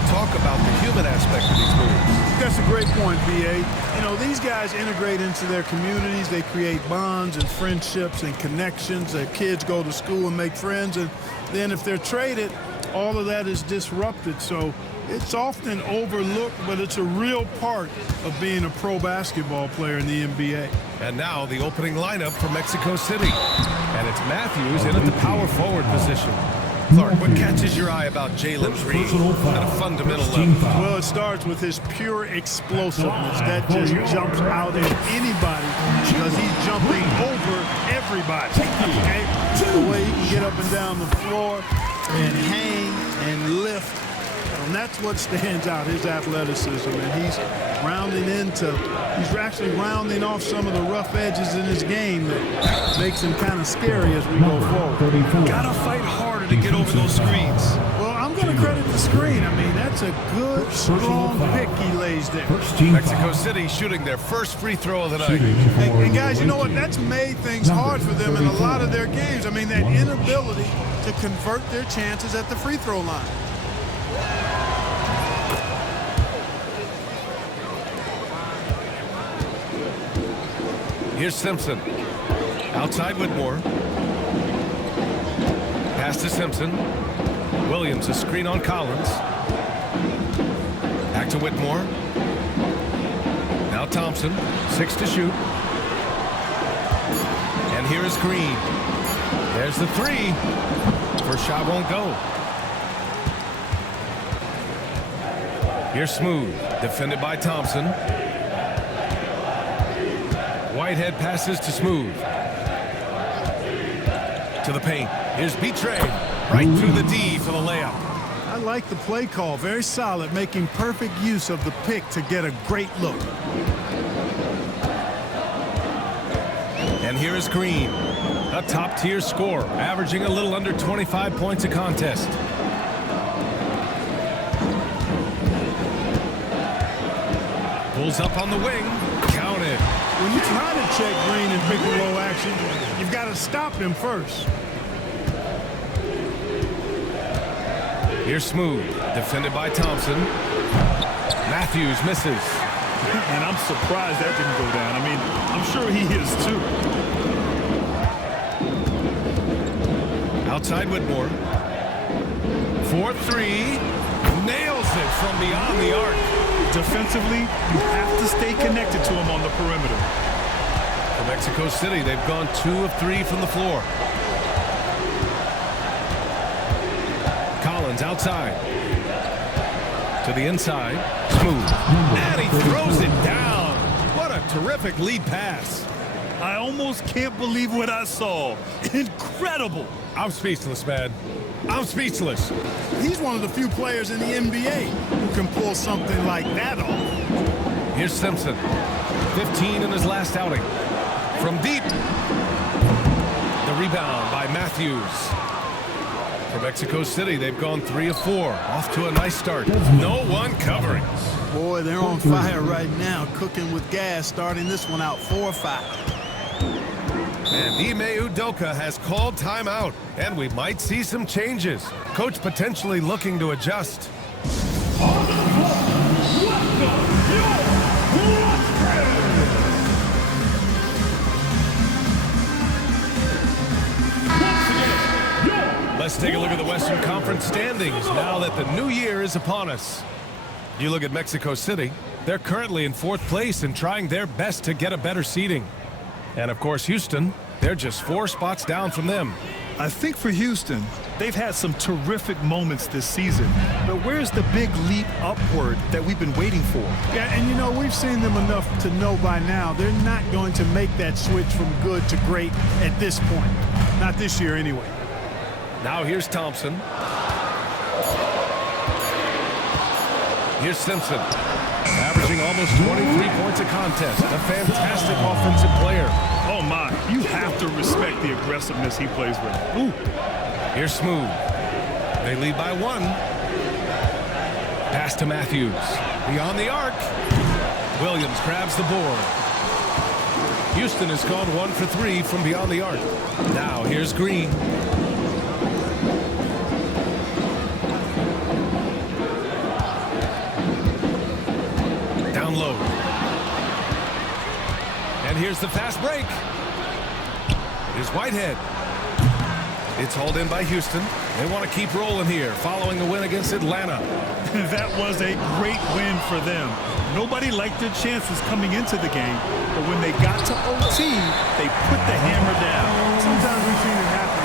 we talk about the human aspect of these moves. That's a great point, B.A. You know, these guys integrate into their communities. They create bonds and friendships and connections. Their kids go to school and make friends. And then if they're traded, all of that is disrupted. So it's often overlooked, but it's a real part of being a pro basketball player in the NBA. And now the opening lineup for Mexico City. And it's Matthews in at the power forward position. Clark, what catches your eye about Jalen Green at a fundamental level? Well, it starts with his pure explosiveness. That just jumps out at anybody because he's jumping over everybody. Okay? The way he can get up and down the floor and hang and lift. And that's what stands out, his athleticism. And he's he's actually rounding off some of the rough edges in his game that makes him kind of scary as we go forward. Gotta fight harder to get over those screens. Well, I'm going to credit the screen. I mean, that's a good, strong pick he lays there. Mexico City shooting their first free throw of the night. And guys, you know what? That's made things hard for them in a lot of their games. I mean, that inability to convert their chances at the free throw line. Here's Simpson. Outside Whitmore. Pass to Simpson. Williams, a screen on Collins. Back to Whitmore. Now Thompson, 6 to shoot. And here is Green. There's the 3. First shot won't go. Here's Smooth, defended by Thompson. Whitehead passes to Smooth. To the paint. Here's Betray. Right through the D for the layup. I like the play call. Very solid, making perfect use of the pick to get a great look. And here is Green. A top-tier scorer, averaging a little under 25 points a contest. Pulls up on the wing. Counted. When you try to check Green in pick and roll action, you've got to stop him first. Here's Smooth, defended by Thompson. Matthews misses. And I'm surprised that didn't go down. I mean, I'm sure he is too. Outside Whitmore. 4-3. Nails it from beyond the arc. Defensively, you have to stay connected to him on the perimeter. For Mexico City, they've gone 2 of 3 from the floor. Collins outside. To the inside. Smooth. And he throws it down. What a terrific lead pass. I almost can't believe what I saw. Incredible. I'm speechless, man. I'm speechless. He's one of the few players in the NBA who can pull something like that off. Here's Simpson. 15 in his last outing. From deep. The rebound by Matthews. For Mexico City, they've gone 3 of 4. Off to a nice start. No one covering. Boy, they're on fire right now, cooking with gas, starting this one out 4-5. And Ime Udoka has called timeout, and we might see some changes. Coach potentially looking to adjust. Let's take a look at the Western Conference standings now that the new year is upon us. You look at Mexico City, they're currently in 4th place and trying their best to get a better seeding. And of course, Houston, they're just 4 spots down from them. I think for Houston, they've had some terrific moments this season. But where's the big leap upward that we've been waiting for? Yeah, and you know, we've seen them enough to know by now they're not going to make that switch from good to great at this point. Not this year anyway. Now here's Thompson. Here's Simpson. Averaging almost 23 points a contest. A fantastic offensive player. Oh my, you have to respect the aggressiveness he plays with. Ooh. Here's Smooth. They lead by 1. Pass to Matthews. Beyond the arc. Williams grabs the board. Houston has gone 1 for 3 from beyond the arc. Now here's Green. here's the fast break. Here's Whitehead. It's hauled in by Houston. They want to keep rolling here following the win against Atlanta. That was a great win for them. Nobody liked their chances coming into the game, but when they got to OT, they put the hammer down. Sometimes we've seen it happen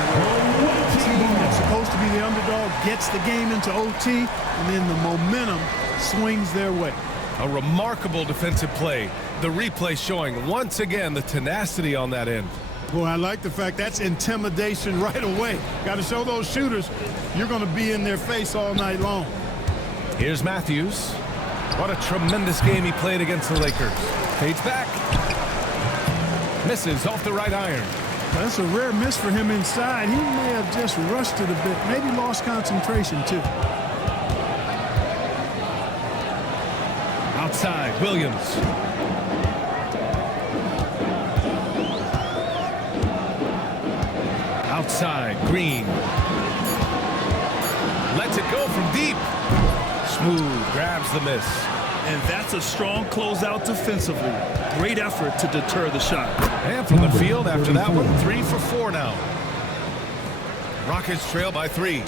where the team that's supposed to be the underdog gets the game into OT, and then the momentum swings their way. A remarkable defensive play. The replay showing once again the tenacity on that end. Boy, I like the fact that's intimidation right away. Got to show those shooters you're going to be in their face all night long. Here's Matthews. What a tremendous game he played against the Lakers. Fades back. Misses off the right iron. That's a rare miss for him inside. He may have just rushed it a bit. Maybe lost concentration, too. Outside, Williams. Outside, Green. Lets it go from deep. Smooth, grabs the miss. And that's a strong closeout defensively. Great effort to deter the shot. And from the field after that one, 3 for 4 now. Rockets trail by 3.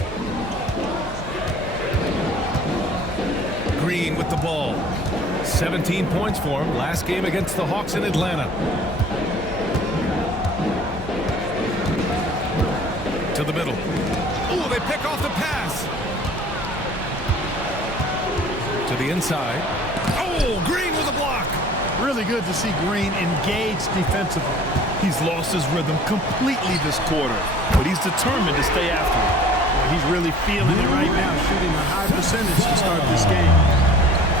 Green with the ball. 17 points for him last game against the Hawks in Atlanta. To the middle. Ooh, they pick off the pass. To the inside. Oh, Green with a block. Really good to see Green engaged defensively. He's lost his rhythm completely this quarter, but he's determined to stay after it. Well, he's really feeling it right now, shooting a high percentage to start this game.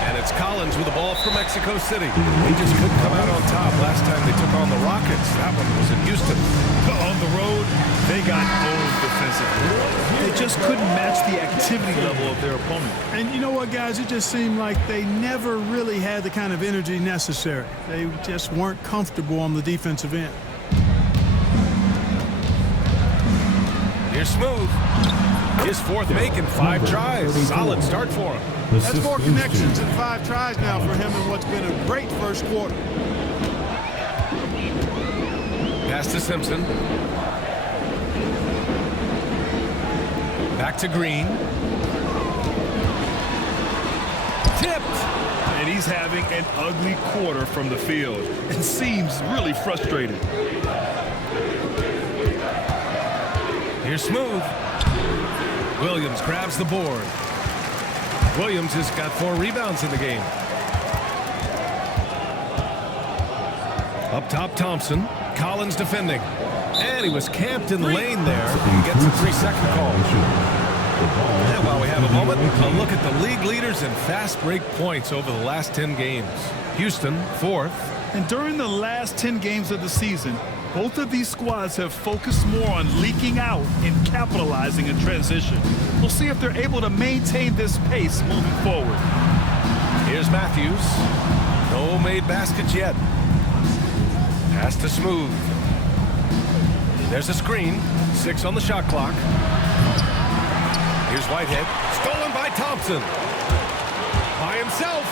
And it's Collins with the ball from Mexico City. They just couldn't come out on top last time they took on the Rockets. That one was in Houston. On the road, they got owned defensively. They just couldn't match the activity level of their opponent. And you know what, guys? It just seemed like they never really had the kind of energy necessary. They just weren't comfortable on the defensive end. Here's Smooth. His fourth make in 5 tries. Solid start for him. That's 4 connections and 5 tries now for him in what's been a great first quarter. Pass to Simpson. Back to Green. Tipped. And he's having an ugly quarter from the field and seems really frustrated. Here's Smooth. Williams grabs the board. Williams has got 4 rebounds in the game. Up top, Thompson. Collins defending. And he was camped in the lane there. He gets a 3-second call. And while we have a moment, a look at the league leaders in fast break points over the last 10 games. Houston, 4th. And during the last 10 games of the season, both of these squads have focused more on leaking out and capitalizing in transition. We'll see if they're able to maintain this pace moving forward. Here's Matthews. No made baskets yet. Pass to Smooth. There's a screen. 6 on the shot clock. Here's Whitehead. Stolen by Thompson. By himself.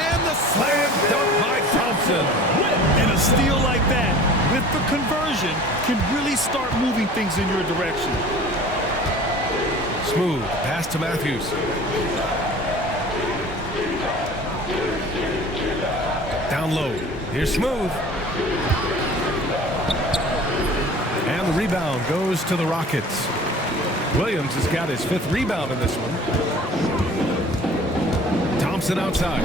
And the slam dunk by Thompson. And a steal like that, with the conversion, can really start moving things in your direction. Smooth. Pass to Matthews. Down low. Here's Smooth. And the rebound goes to the Rockets. Williams has got his 5th rebound in this one. Thompson outside.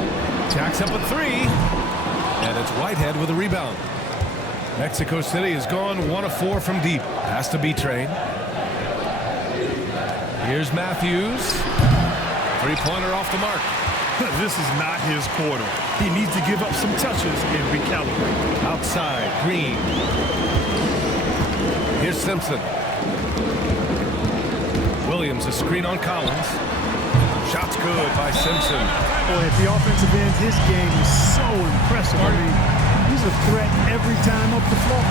Jacks up a 3. And it's Whitehead with a rebound. Mexico City has gone 1 of 4 from deep. Has to be Train. Here's Matthews. 3-pointer off the mark. This is not his quarter. He needs to give up some touches and recalibrate. Outside, Green. Here's Simpson. Williams, a screen on Collins. Shot's good by Simpson. Boy, at the offensive end, his game is so impressive. I mean, he's a threat every time up the floor.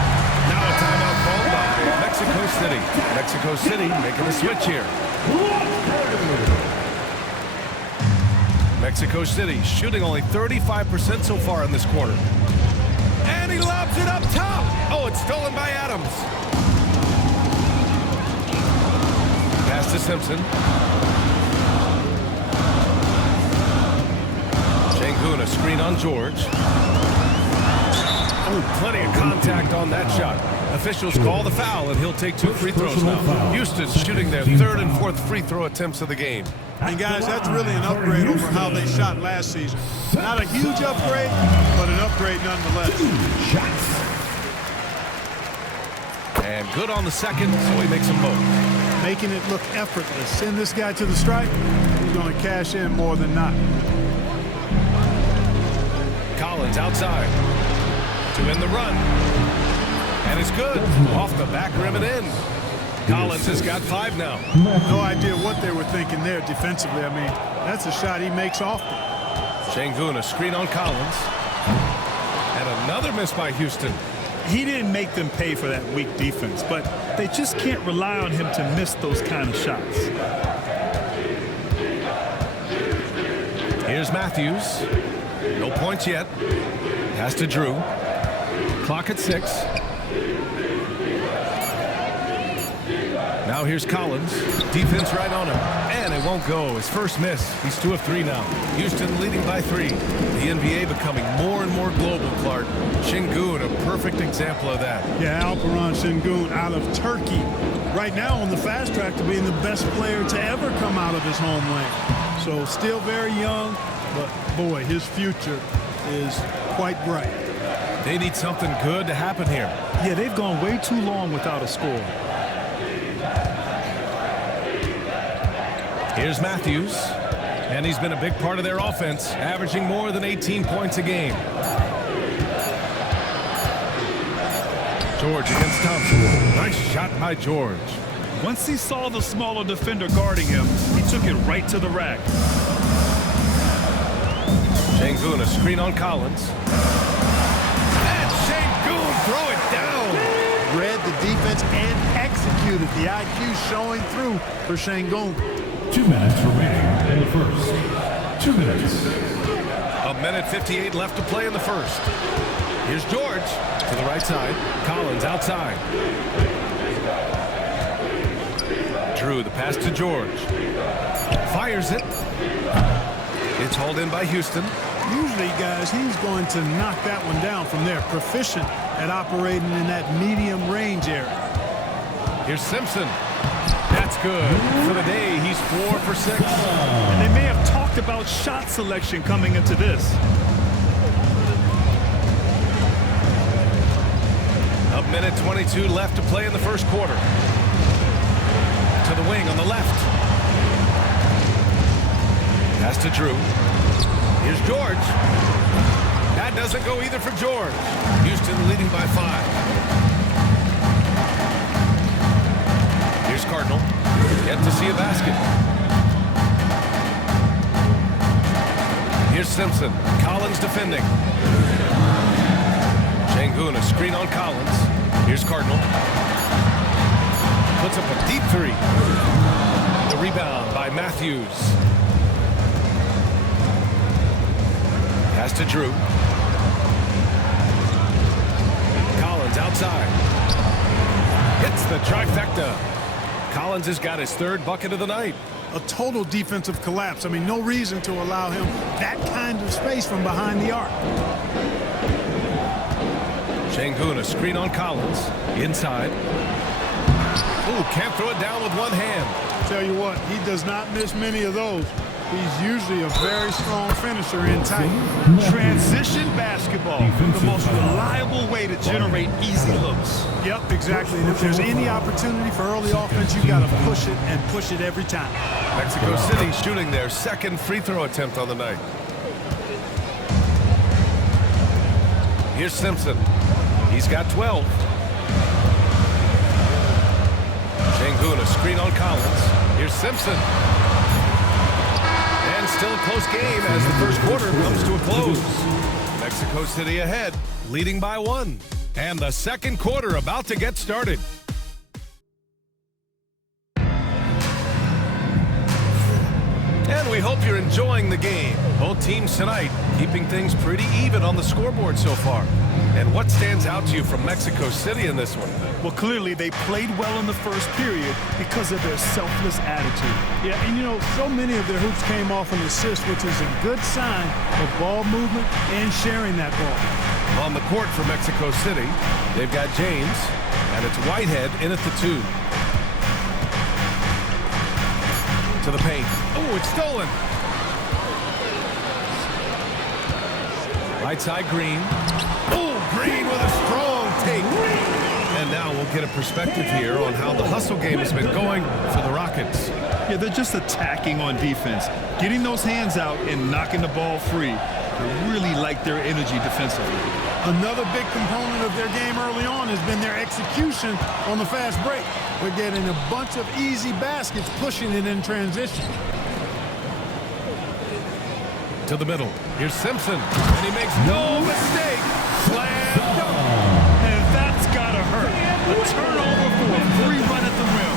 Now a timeout called by Mexico City. Mexico City making a switch here. Mexico City shooting only 35% so far in this quarter. And he lobs it up top. Oh, it's stolen by Adams. Pass to Simpson. Şengün, a screen on George. Oh, plenty of contact on that shot. Officials call the foul, and he'll take 2 free throws now. Houston shooting their 3rd and 4th free throw attempts of the game. And guys, that's really an upgrade over how they shot last season. Not a huge upgrade, but an upgrade nonetheless. And good on the second, so he makes them both. Making it look effortless. Send this guy to the stripe, he's going to cash in more than not. Collins outside to end the run. And it's good. Off the back rim and in. Collins has got 5 now. No idea what they were thinking there defensively. I mean, that's a shot he makes often. Şengün, a screen on Collins. And another miss by Houston. He didn't make them pay for that weak defense, but they just can't rely on him to miss those kind of shots. Here's Matthews. No points yet. Pass to Drew. Clock at 6. Now here's Collins. Defense right on him. And it won't go. His first miss. He's 2 of 3 now. Houston leading by 3. The NBA becoming more and more global, Clark. Şengün, a perfect example of that. Yeah, Alperen Şengün out of Turkey. Right now on the fast track to being the best player to ever come out of his homeland. So still very young, but boy, his future is quite bright. They need something good to happen here. Yeah, they've gone way too long without a score. Here's Matthews, and he's been a big part of their offense, averaging more than 18 points a game. George against Thompson. Nice shot by George. Once he saw the smaller defender guarding him, he took it right to the rack. Şengün, a screen on Collins. And Şengün, throw it down. Read the defense and executed. The IQ showing through for Şengün. 2 minutes remaining in the first. 2 minutes. 1:58 left to play in the first. Here's George to the right side. Collins outside. Drew, the pass to George. Fires it. It's hauled in by Houston. Usually, guys, he's going to knock that one down from there. Proficient at operating in that medium range area. Here's Simpson. That's good. For the day, he's 4 for 6. And they may have talked about shot selection coming into this. 1:22 left to play in the first quarter. To the wing on the left. Pass to Drew. Here's George. That doesn't go either for George. Houston leading by 5. Here's Cardinal. Yet to see a basket. Here's Simpson. Collins defending. Şengün, a screen on Collins. Here's Cardinal. Puts up a deep 3. The rebound by Matthews. Pass to Drew. Collins outside. Hits the trifecta. Collins has got his 3rd bucket of the night. A total defensive collapse. I mean, no reason to allow him that kind of space from behind the arc. Şengün, a screen on Collins. Inside. Ooh, can't throw it down with one hand. Tell you what, he does not miss many of those. He's usually a very strong finisher in tight. Transition basketball, the most reliable way to generate easy looks. Yep, exactly. And if there's any opportunity for early offense, you got to push it and push it every time. Mexico City shooting their 2nd free throw attempt on the night. Here's Simpson. He's got 12. Şengün, a screen on Collins. Here's Simpson. And still a close game as the first quarter comes to a close. Mexico City ahead, leading by 1. And the second quarter about to get started. And we hope you're enjoying the game. Both teams tonight keeping things pretty even on the scoreboard so far. And what stands out to you from Mexico City in this one? Well, clearly they played well in the first period because of their selfless attitude. Yeah, and you know, so many of their hoops came off an assist, which is a good sign of ball movement and sharing that ball. On the court for Mexico City, they've got James, and it's Whitehead in at the 2. To the paint. Oh, it's stolen. Right side, Green. Oh, Green with a strong take. And now we'll get a perspective here on how the hustle game has been going for the Rockets. Yeah, they're just attacking on defense, getting those hands out and knocking the ball free. I really like their energy defensively. Another big component of their game early on has been their execution on the fast break. They're getting a bunch of easy baskets, pushing it in transition. To the middle. Here's Simpson, and he makes no mistake. Slam dunk. And that's gotta hurt. A turnover for a free run at the rim.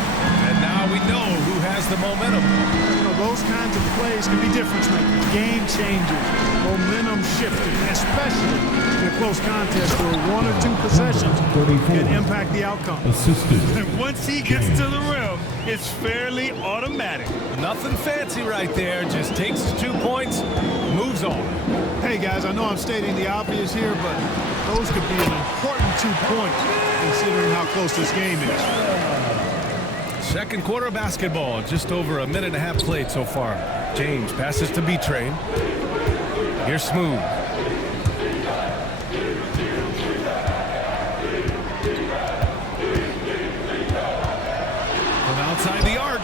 And now we know who has the momentum. You know, those kinds of plays can be difference makers, game changers, momentum shifters, especially in a close contest where 1 or 2 possessions can impact the outcome. Assisted. And once he gets to the rim, it's fairly automatic. Nothing fancy right there. Just takes his 2 points, moves on. Hey, guys, I know I'm stating the obvious here, but those could be an important 2 points considering how close this game is. Second quarter of basketball, just over a minute and a half played so far. James passes to B-Train. Here's Smooth. From outside the arc,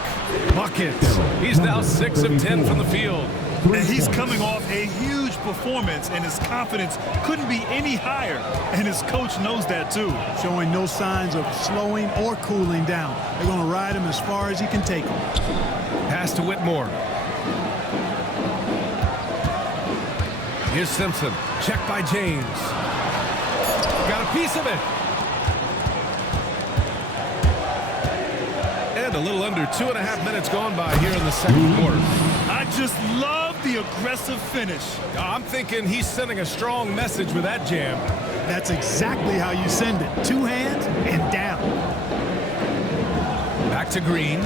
buckets. He's now 6 of 10 from the field. And he's coming off a huge performance, and his confidence couldn't be any higher. And his coach knows that, too. Showing no signs of slowing or cooling down. They're going to ride him as far as he can take him. Pass to Whitmore. Here's Simpson. Checked by James. Got a piece of it. And a little under 2.5 minutes gone by here in the second quarter. I just love the aggressive finish. I'm thinking he's sending a strong message with that jam. That's exactly how you send it. 2 hands and down. Back to Green.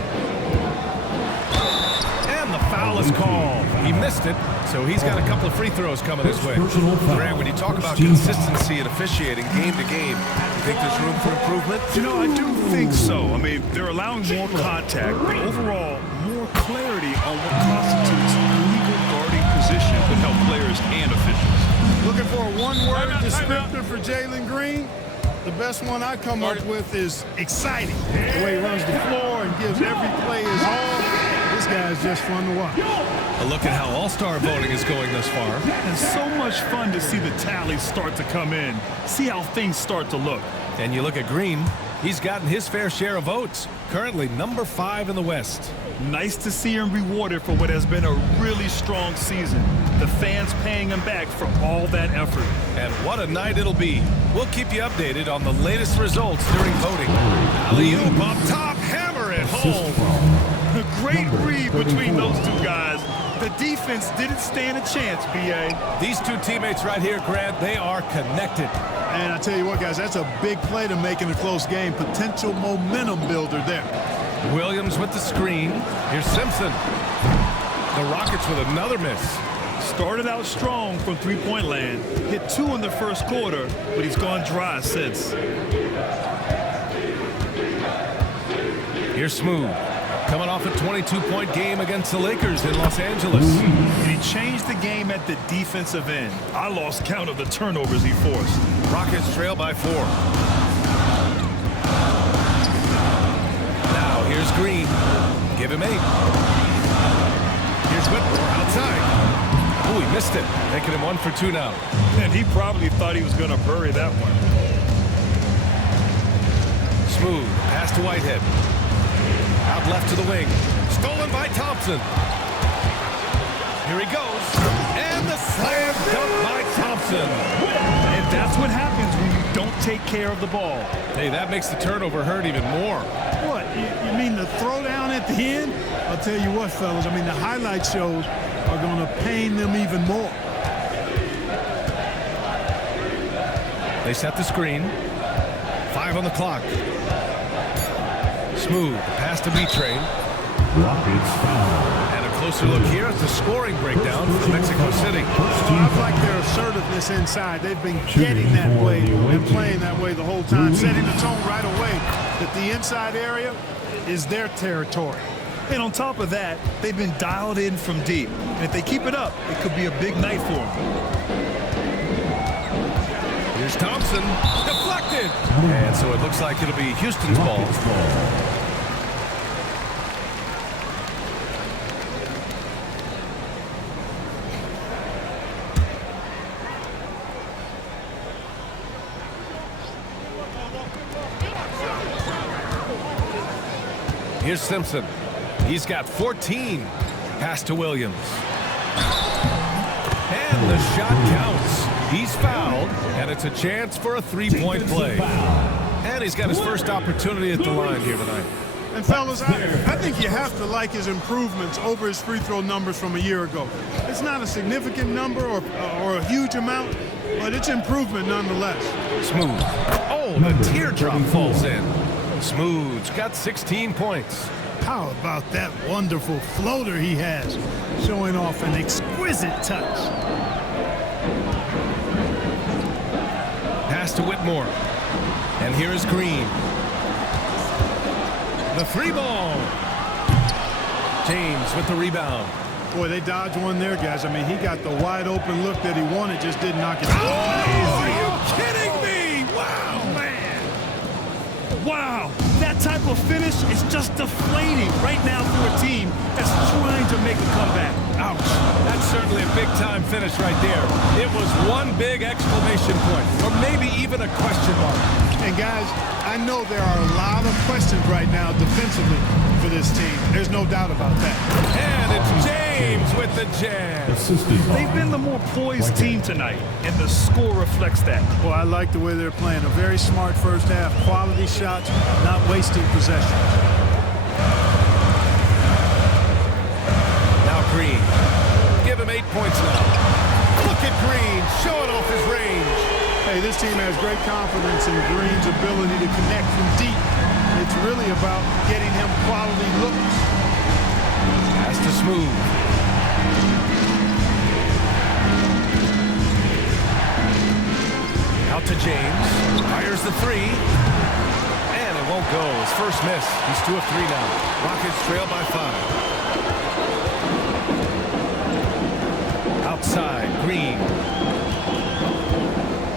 And the foul is called. He missed it, so he's got a couple of free throws coming his way. Grant, when you talk about consistency and officiating game to game, you think there's room for improvement? You know, I do think so. I mean, they're allowing more contact, but overall, more clarity on what constitutes legal guarding position would help players and officials. Looking for a one-word descriptor for Jalen Green? The best one I come up with is exciting. The way he runs the floor and gives every play his all. This guy's just fun to watch. A look at how all-star voting is going thus far. And so much fun to see the tallies start to come in. See how things start to look. And you look at Green, he's gotten his fair share of votes. Currently number 5 in the West. Nice to see him rewarded for what has been a really strong season. The fans paying him back for all that effort. And what a night it'll be. We'll keep you updated on the latest results during voting. Alley-oop up top, hammer it home. A great read between those 2 guys. The defense didn't stand a chance, B.A. These 2 teammates right here, Grant, they are connected. And I tell you what, guys, that's a big play to make in a close game. Potential momentum builder there. Williams with the screen. Here's Simpson. The Rockets with another miss. Started out strong from three-point land. Hit 2 in the first quarter, but he's gone dry since. Here's Smooth. Coming off a 22-point game against the Lakers in Los Angeles. And he changed the game at the defensive end. I lost count of the turnovers he forced. Rockets trail by 4. Now here's Green. Give him 8. Here's Whitmore outside. Oh, he missed it. Making him 1 for 2 now. And he probably thought he was going to bury that one. Smooth. Pass to Whitehead. Out left to the wing. Stolen by Thompson. Here he goes. And the slam dunk by Thompson. And that's what happens when you don't take care of the ball. Hey, that makes the turnover hurt even more. What, you mean the throwdown at the end? I'll tell you what, fellas, I mean, the highlight shows are going to pain them even more. They set the screen. 5 on the clock. Smooth pass to B-Train. Rockets foul. And a closer look here at the scoring breakdown for Mexico City. I like their assertiveness inside. They've been getting that way and playing that way the whole time, setting the tone right away that the inside area is their territory. And on top of that, they've been dialed in from deep. And if they keep it up, it could be a big night for them. Here's Thompson. Deflected. And so it looks like it'll be Houston's ball. Here's Simpson. He's got 14. Pass to Williams. And the shot counts. He's fouled, and it's a chance for a three-point play. And he's got his first opportunity at the line here tonight. And fellas, I think you have to like his improvements over his free throw numbers from a year ago. It's not a significant number or a huge amount, but it's improvement nonetheless. Smooth. Oh, the teardrop falls in. Smooth's got 16 points. How about that wonderful floater he has, showing off an exquisite touch. Pass to Whitmore. And here is Green. The three ball. James with the rebound. Boy, they dodged one there, guys. I mean, he got the wide open look that he wanted, just didn't knock it. Oh, are you kidding me? Wow, man. Wow, that type of finish is just deflating right now for a team that's trying to make a comeback. Ouch. That's certainly a big-time finish right there. It was one big exclamation point, or maybe even a question mark. And guys, I know there are a lot of questions right now defensively for this team. There's no doubt about that. And it's James with the jam. They've been the more poised team tonight, and the score reflects that. Well, I like the way they're playing. A very smart first half. Quality shots, not wasting possession. Now Green. Give him 8 points now. Look at Green showing off his range. Hey, this team has great confidence in Green's ability to connect from deep. It's really about getting him quality looks. Pass to Smooth. Out to James. Fires the three. And it won't go. His first miss. He's 2 of 3 now. Rockets trail by 5. Outside, Green.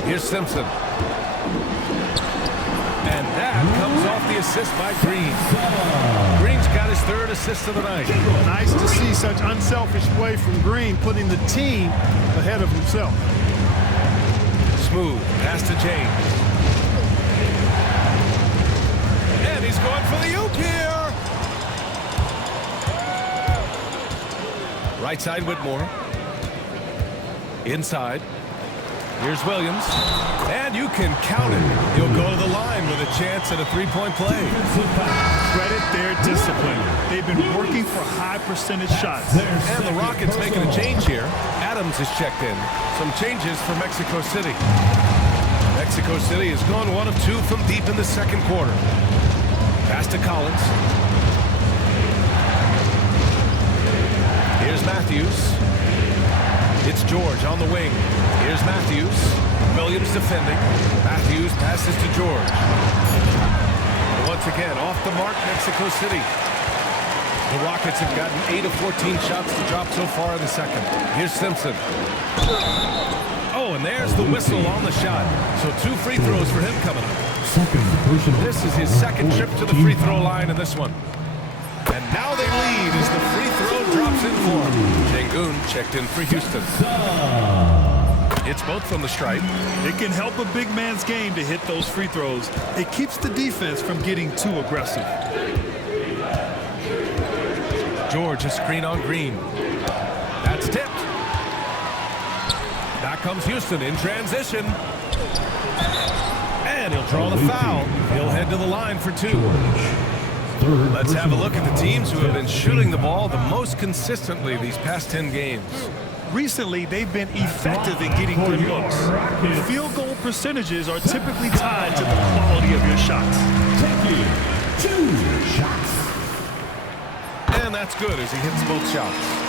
Here's Simpson. And that comes off the assist by Green. Green's got his 3rd assist of the night. Nice to see such unselfish play from Green, putting the team ahead of himself. Smooth. Pass to James. And he's going for the oop here. Right side, Whitmore. Inside. Here's Williams. And you can count it. He'll go to the line with a chance at a three-point play. Credit their discipline. They've been working for high percentage shots. And the Rockets making a change here. Adams is checked in. Some changes for Mexico City. Mexico City has gone 1 of 2 from deep in the second quarter. Pass to Collins. Here's Matthews. It's George on the wing. Here's Matthews. Williams defending. Matthews passes to George. And once again, off the mark, Mexico City. The Rockets have gotten 8 of 14 shots to drop so far in the second. Here's Simpson. Oh, and there's the whistle on the shot. So 2 free throws for him coming up. This is his second trip to the free throw line in this one. And now they lead as the free throw drops in for him. Sengun checked in for Houston. It's both from the stripe. It can help a big man's game to hit those free throws. It keeps the defense from getting too aggressive. George, a screen on Green. That's tipped. Back comes Houston in transition. And he'll draw the foul. He'll head to the line for 2. third Let's have a personal look at the foul. teams who have been shooting the ball the most consistently these past 10 games. Recently, they've been effective in getting good looks. Field goal percentages are typically tied to the quality of your shots. Taking 2 shots. And that's good as he hits both shots.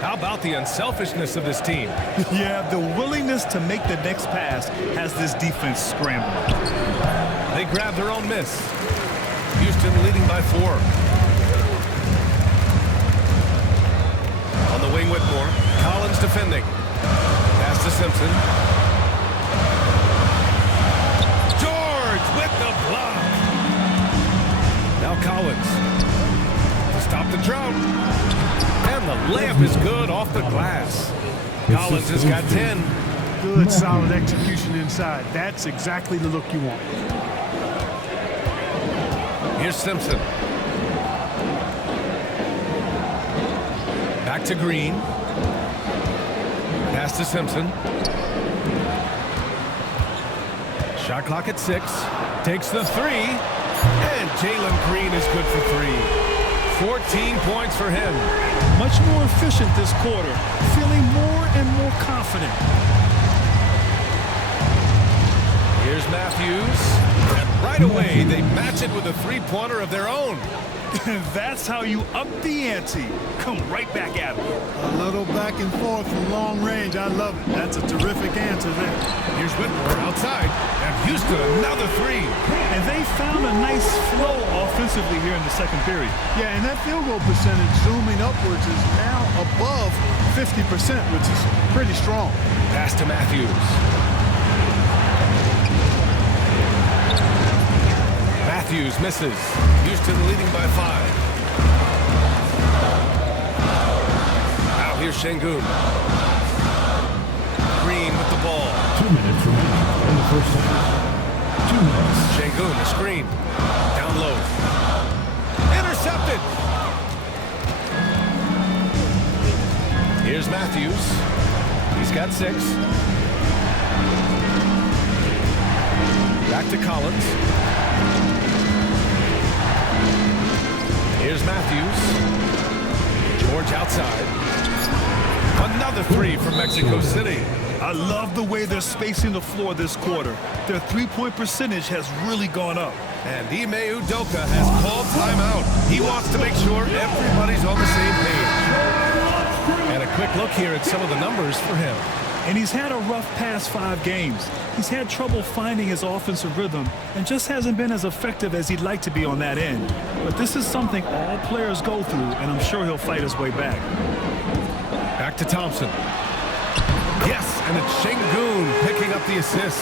How about the unselfishness of this team? Yeah, the willingness to make the next pass has this defense scrambling. They grab their own miss. Houston leading by 4. On the wing, Whitmore. Collins defending. Pass to Simpson. George with the block. Now Collins. To stop the drought. And the layup is good off the glass. Collins has got 10. Good, solid execution inside. That's exactly the look you want. Here's Simpson. Back to Green. Pass to Simpson. Shot clock at 6. Takes the 3. And Jalen Green is good for 3. 14 points for him. Much more efficient this quarter, feeling more and more confident. Here's Matthews. And right away, they match it with a three-pointer of their own. That's how you up the ante. Come right back at him. A little back and forth from long range. I love it. That's a terrific answer there. Here's Whitmore outside. And Houston, another 3. And they found a nice flow offensively here in the second period. Yeah, and that field goal percentage zooming upwards is now above 50%, which is pretty strong. Pass to Matthews. Matthews misses. Houston leading by 5. Now here's Şengün. Green with the ball. 2 minutes remaining in the first half. 2 minutes. Şengün, the screen. Down low. Intercepted. Here's Matthews. He's got 6. Back to Collins. Here's Matthews. George outside. Another 3 from Mexico City. I love the way they're spacing the floor this quarter. Their three-point percentage has really gone up. And Ime Udoka has called timeout. He wants to make sure everybody's on the same page. And a quick look here at some of the numbers for him. And he's had a rough past 5 games. He's had trouble finding his offensive rhythm and just hasn't been as effective as he'd like to be on that end. But this is something all players go through, and I'm sure he'll fight his way back. Back to Thompson. Yes, and it's Şengün picking up the assist.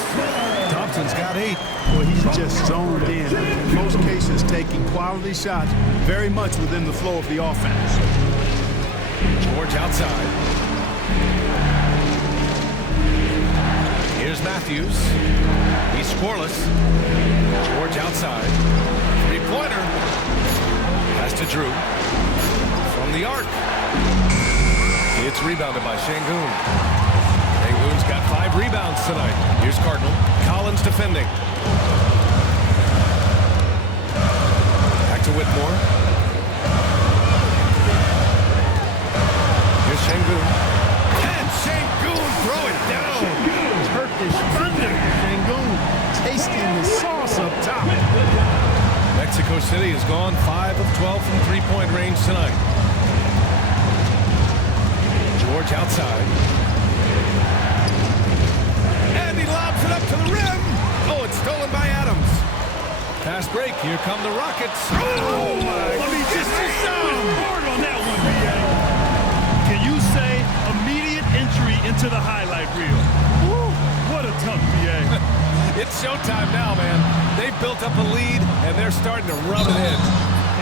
Thompson's got 8. Well, he's just zoned in. In most cases, taking quality shots very much within the flow of the offense. George outside. Here's Matthews. He's scoreless. George outside. Three-pointer. Pass to Drew. From the arc. It's rebounded by Şengün. Şengün's got 5 rebounds tonight. Here's Cardinal. Collins defending. Back to Whitmore. Here's Şengün. And Şengün throw it down. Turkish thunder. Şengün tasting the sauce up top. Mexico City has gone 5 of 12 from three-point range tonight. George outside. And he lobs it up to the rim. Oh, it's stolen by Adams. Fast break. Here come the Rockets. Oh, my. Let me just hard on that one, B.A. Can you say immediate entry into the highlight reel? Woo, what a tough B.A. It's showtime now, man. They've built up a lead, and they're starting to rub it in.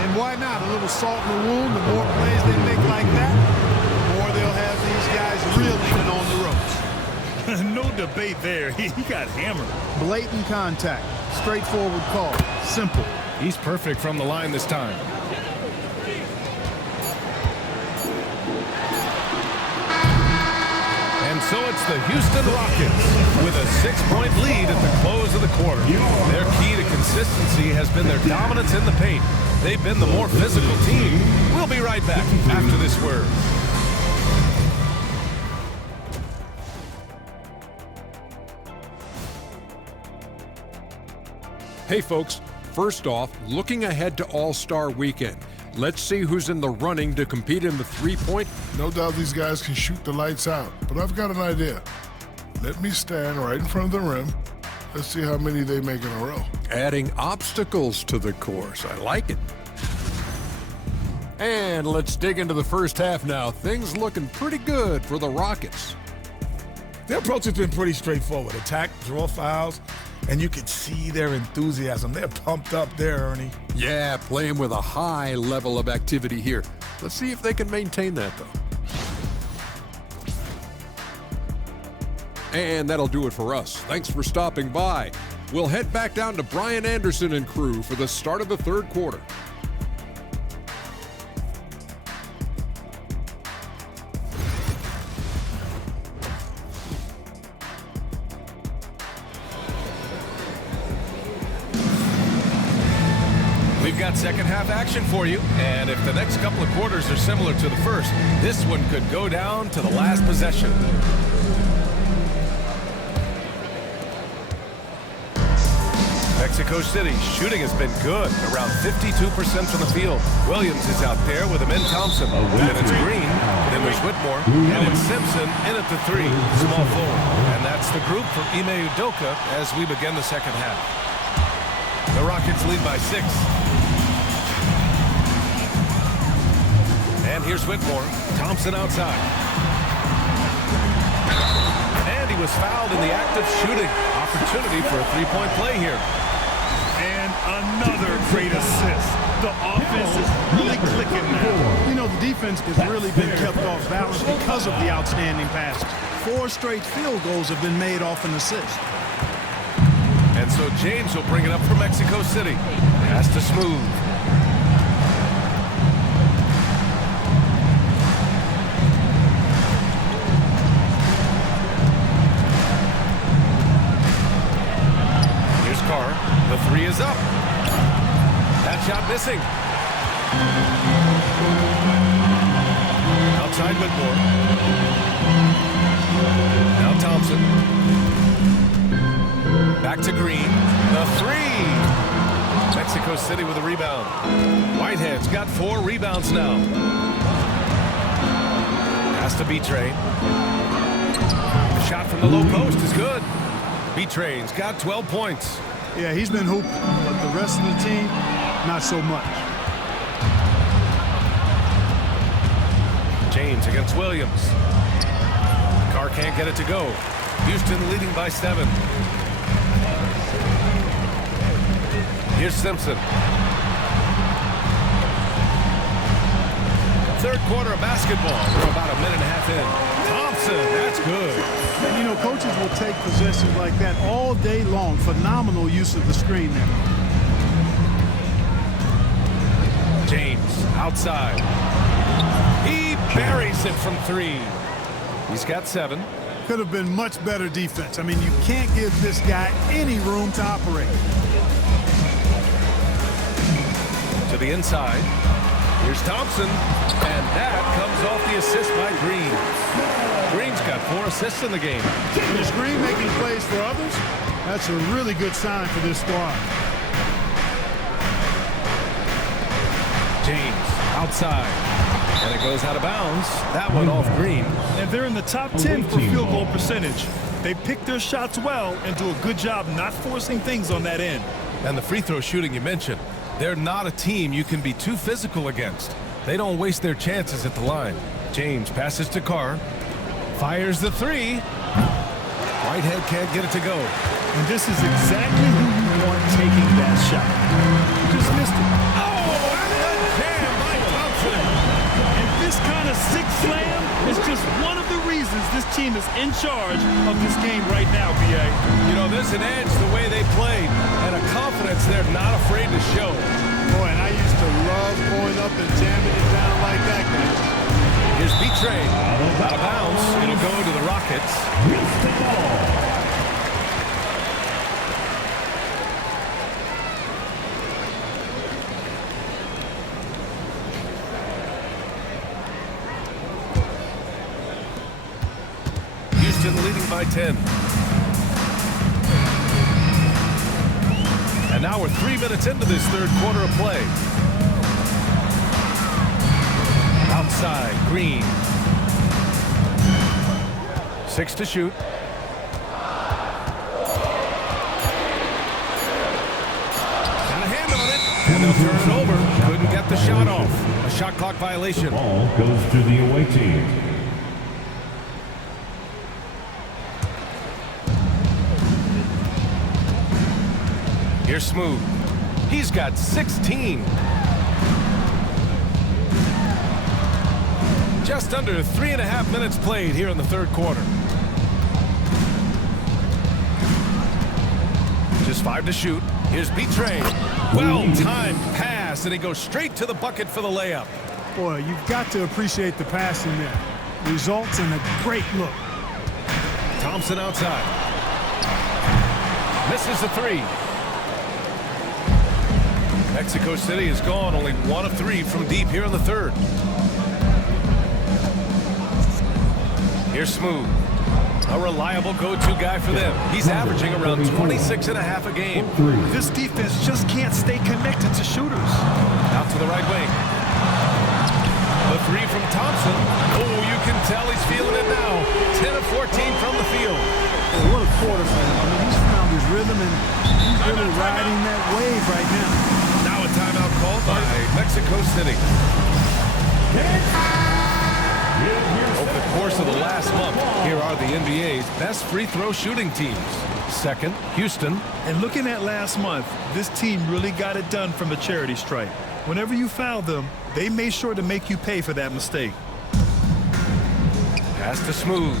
And why not? A little salt in the wound. The more plays they make like that, the more they'll have these guys reeling on the ropes. No debate there. He got hammered. Blatant contact. Straightforward call. Simple. He's perfect from the line this time. And So it's the Houston Rockets with a 6-point lead at the close of the quarter. Their key to consistency has been their dominance in the paint. They've been the more physical team. We'll be right back after this word. Hey folks, first off, looking ahead to All-Star Weekend. Let's see who's in the running to compete in the three-point. No doubt these guys can shoot the lights out, but I've got an idea. Let me stand right in front of the rim. Let's see how many they make in a row. Adding obstacles to the course. I like it. And let's dig into the first half now. Things looking pretty good for the Rockets. Their approach has been pretty straightforward. Attack, draw fouls, and you can see their enthusiasm. They're pumped up there, Ernie. Yeah, playing with a high level of activity here. Let's see if they can maintain that, though. And that'll do it for us. Thanks for stopping by. We'll head back down to Brian Anderson and crew for the start of the third quarter. We've got second half action for you, and if the next couple of quarters are similar to the first, this one could go down to the last possession. Mexico City shooting has been good, around 52% from the field. Williams is out there with him in Thompson. Then it's Green, then there's Whitmore, and it's Simpson in at the three, small forward. And that's the group for Ime Udoka as we begin the second half. The Rockets lead by 6. And here's Whitmore. Thompson outside. And he was fouled in the act of shooting. Opportunity for a three-point play here. And another great assist. The offense is really clicking now. You know, the defense has really been kept off balance because of the outstanding passes. 4 straight field goals have been made off an assist. And so James will bring it up for Mexico City. Has to smooth. Here's Carr. The three is up. That shot missing. Outside Whitmore. Now Thompson. Back to Green. The three. Mexico City with a rebound. Whitehead's got 4 rebounds now. Has to B-Train. The shot from the low post is good. B-Train's got 12 points. Yeah, he's been hooping, but the rest of the team, not so much. James against Williams. Carr can't get it to go. Houston leading by 7. Here's Simpson. Third quarter of basketball. We're about a minute and a half in. Thompson, that's good. And, you know, coaches will take possessions like that all day long. Phenomenal use of the screen there. James outside. He buries it from 3. He's got 7. Could have been much better defense. I mean, you can't give this guy any room to operate. To the inside. Here's Thompson. And that comes off the assist by Green. Green's got 4 assists in the game. Is Green making plays for others? That's a really good sign for this squad. James outside. And it goes out of bounds. That one off Green. And they're in the top 10 for field goal percentage. They pick their shots well and do a good job not forcing things on that end. And the free throw shooting you mentioned. They're not a team you can be too physical against. They don't waste their chances at the line. James passes to Carr. Fires the 3. Whitehead can't get it to go. And this is exactly who you want taking that shot. Just missed it. Oh, and the jam by Thompson. And this kind of sick slam is just one of the reasons this team is in charge of this game right now, B.A. You know, there's an edge the way they played and a confidence they're not afraid to show. Boy, and I used to love going up and jamming it down like that, guys. Here's B-Train. Out of bounds. It'll go to the Rockets. Houston leading by 10. And now we're 3 minutes into this third quarter of play. Outside, Green. 6 to shoot. Got a hand on it, and they'll turn it over. Couldn't get the shot off. A shot clock violation. Ball goes to the away team. Here's Smooth. He's got 16. Just under 3.5 minutes played here in the third quarter. Just 5 to shoot. Here's B-Train. Well-timed pass, and he goes straight to the bucket for the layup. Boy, you've got to appreciate the passing there. Results in a great look. Thompson outside. Misses the 3. Mexico City has gone only 1 of 3 from deep here in the third. Here's Smooth. A reliable go-to guy for them. He's averaging around 26.5 a game. This defense just can't stay connected to shooters. Out to the right wing. The 3 from Thompson. Oh, you can tell he's feeling it now. 10 of 14 from the field. Boy, what a quarter for him. I mean, he's found his rhythm, and he's really riding that wave right now. Now a timeout called by Mexico City. Over the course of the last month, here are the NBA's best free throw shooting teams. Second, Houston. And looking at last month, this team really got it done from the charity stripe. Whenever you fouled them, they made sure to make you pay for that mistake. Pass to Smooth.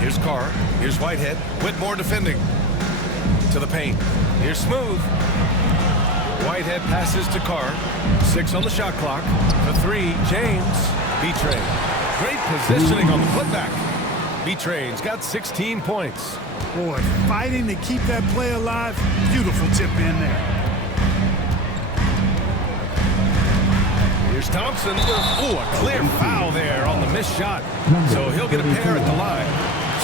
Here's Carr. Here's Whitehead. Whitmore defending. To the paint. Here's Smooth. Whitehead passes to Carr. 6 on the shot clock. For 3, James. B-Train. Great positioning on the putback. B-Train's got 16 points. Boy, fighting to keep that play alive. Beautiful tip in there. Here's Thompson. Oh, a clear foul there on the missed shot. So he'll get a pair at the line.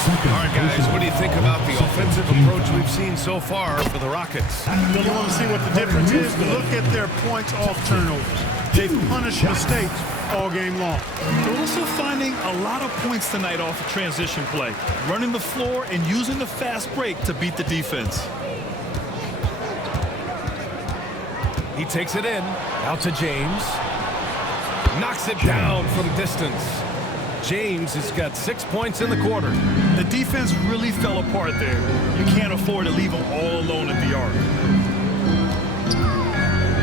All right, guys, what do you think about the offensive approach we've seen so far for the Rockets? You want to see what the difference is? Look at their points off turnovers. They've punished mistakes all game long. They're also finding a lot of points tonight off of transition play, running the floor and using the fast break to beat the defense. He takes it in. Out to James. Knocks it down from distance. James has got 6 points in the quarter. The defense really fell apart there. You can't afford to leave them all alone at the arc.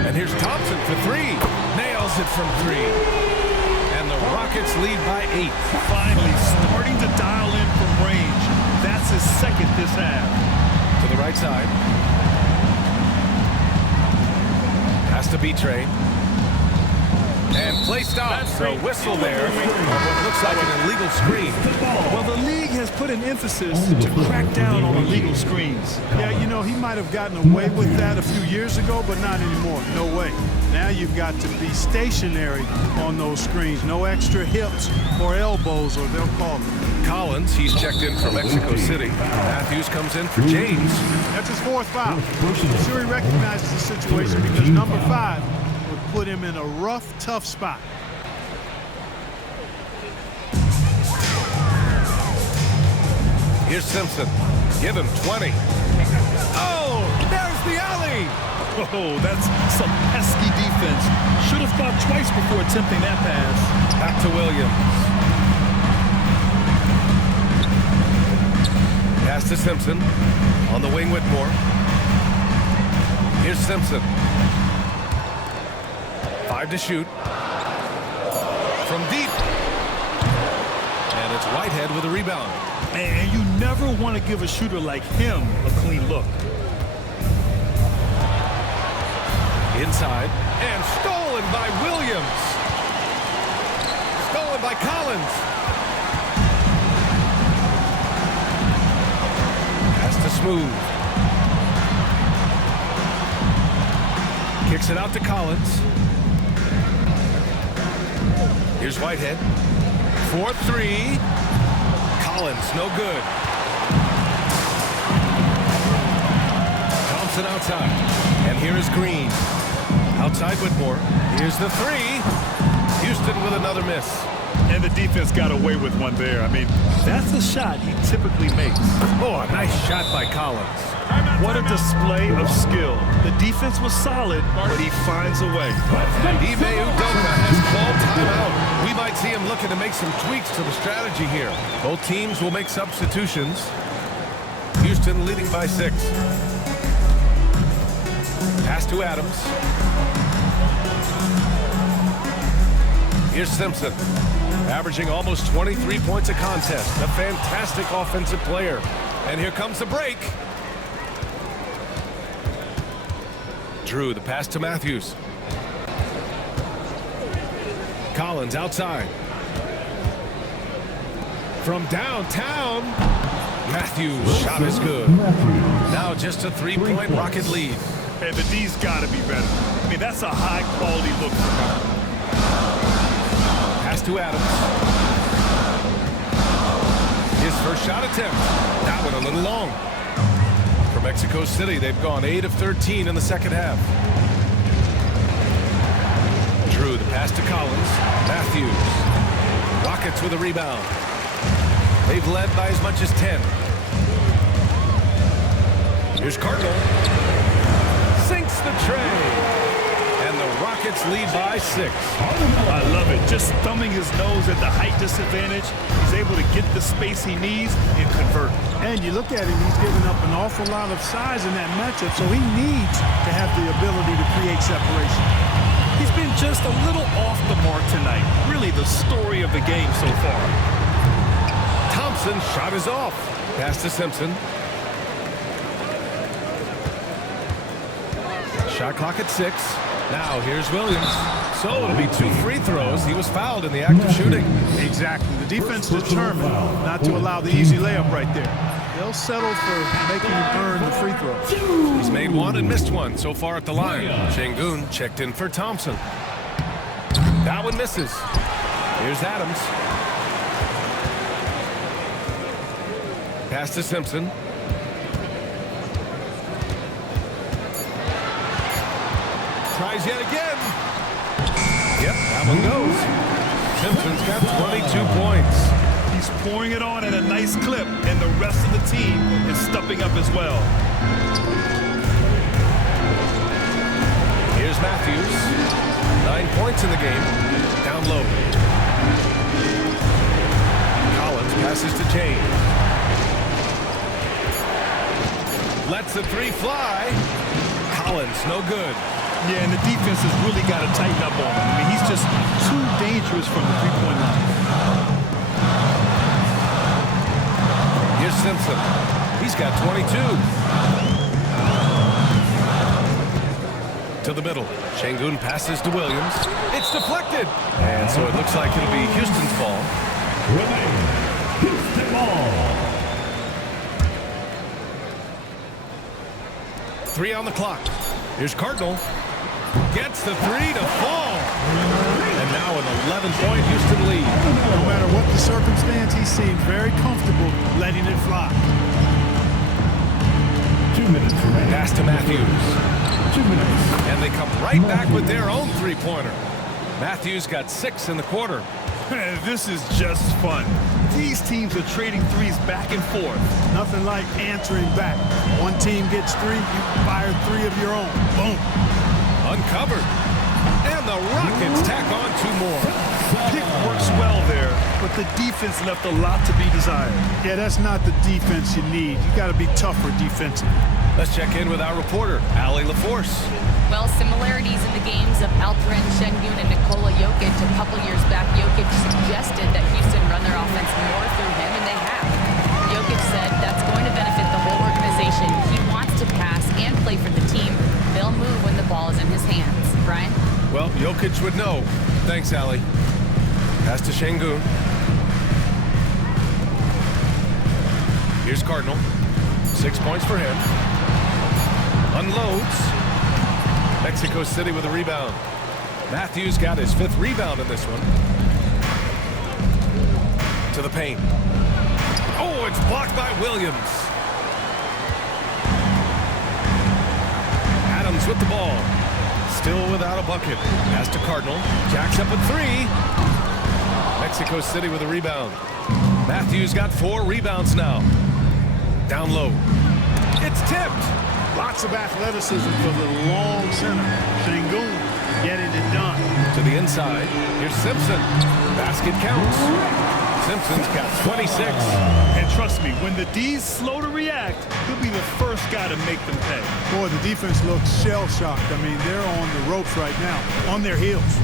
And here's Thompson for 3. Nails it from 3. And the Rockets lead by 8. Finally starting to dial in from range. That's his second this half. To the right side. Pass to B-Train. And play stops. A whistle there. What looks like an illegal screen. Well, the league has put an emphasis to crack down on illegal screens. Yeah, you know, he might have gotten away with that a few years ago, but not anymore. No way. Now you've got to be stationary on those screens. No extra hips or elbows, or they'll call it. Collins, he's checked in for Mexico City. Matthews comes in for James. That's his 4th foul. I'm sure he recognizes the situation because number 5 would put him in a rough, tough spot. Here's Simpson. Give him 20. Oh, there's the alley. Oh, that's some pesky defense. Should have thought twice before attempting that pass. Back to Williams. Pass to Simpson. On the wing, Whitmore. Here's Simpson. 5 to shoot. From deep. And it's Whitehead with a rebound. And you never want to give a shooter like him a clean look. Inside. And stolen by Williams. smooth. Kicks it out to Collins. Here's Whitehead. 4-3. Collins, no good. Thompson outside. And here is Green. Outside Whitmore. Here's the three. Houston with another miss. And the defense got away with one there. I mean, that's a shot he typically makes. Oh, a nice shot by Collins. What a display of skill. The defense was solid, but he finds a way. Ime Udoka has called timeout. We might see him looking to make some tweaks to the strategy here. Both teams will make substitutions. Houston leading by 6. Pass to Adams. Here's Simpson, averaging almost 23 points a contest. A fantastic offensive player. And here comes the break. Drew, the pass to Matthews. Collins outside. From downtown, Matthews' shot is good. Now just a 3-point Rocket lead. And the D's got to be better. I mean, that's a high-quality look for him. Pass to Adams. His first shot attempt. That one a little long. For Mexico City, they've gone 8 of 13 in the second half. Drew, the pass to Collins. Matthews. Rockets with a rebound. They've led by as much as 10. Here's Cardinal. Sinks the tray. And the Rockets lead by 6. I love it. Just thumbing his nose at the height disadvantage. He's able to get the space he needs and convert. And you look at him, he's giving up an awful lot of size in that matchup, so he needs to have the ability to create separation. He's been just a little off the mark tonight. Really the story of the game so far. Thompson's shot is off. Pass to Simpson. Shot clock at 6. Now here's Williams. So it'll be 2 free throws. He was fouled in the act of shooting. Exactly. The defense determined not to allow the easy layup right there. They'll settle for making him earn the free throw. He's made one and missed one so far at the line. Şengün checked in for Thompson. That one misses. Here's Adams. Pass to Simpson. Tries yet again. Yep, that one goes. Simpson's got 22 points. He's pouring it on at a nice clip, and the rest of the team is stepping up as well. Here's Matthews. 9 points in the game. Down low. Collins passes to James. Lets the 3 fly. Collins, no good. Yeah, and the defense has really got to tighten up on him. I mean, he's just too dangerous from the three-point line. Here's Simpson. He's got 22. To the middle. Şengün passes to Williams. It's deflected. And so it looks like it'll be Houston's ball. Houston ball. 3 on the clock. Here's Cardinal. Gets the 3 to fall. And now an 11-point Houston lead. No matter what the circumstance, he seems very comfortable letting it fly. 2 minutes remaining. Pass to Matthews. 2 minutes. And they come right back with their own 3-pointer. Matthews got 6 in the quarter. This is just fun. These teams are trading threes back and forth. Nothing like answering back. One team gets 3, you fire 3 of your own. Boom. Uncovered. And the Rockets tack on 2 more. Pick works well there, but the defense left a lot to be desired. Yeah, that's not the defense you need. You got to be tougher defensively. Let's check in with our reporter, Allie LaForce. Well, similarities in the games of Alperen Şengün and Nikola Jokic. A couple years back, Jokic suggested that Houston run their offense more through him, and they have. Jokic said that's going to benefit the whole organization. He wants to pass and play for the team. They'll move when the ball is in his hands. Brian? Well, Jokic would know. Thanks, Allie. Pass to Şengün. Here's Cardinal. 6 points for him. Unloads. Mexico City with a rebound. Matthews got his 5th rebound in this one. To the paint. Oh, it's blocked by Williams. Adams with the ball. Still without a bucket. Pass to Cardinal. Jacks up with 3. Mexico City with a rebound. Matthews got 4 rebounds now. Down low. It's tipped. Lots of athleticism for the long center. Sengun getting it done. To the inside. Here's Simpson. Basket counts. Simpson's got 26. And trust me, when the D's slow to react, he'll be the first guy to make them pay. Boy, the defense looks shell-shocked. I mean, they're on the ropes right now, on their heels.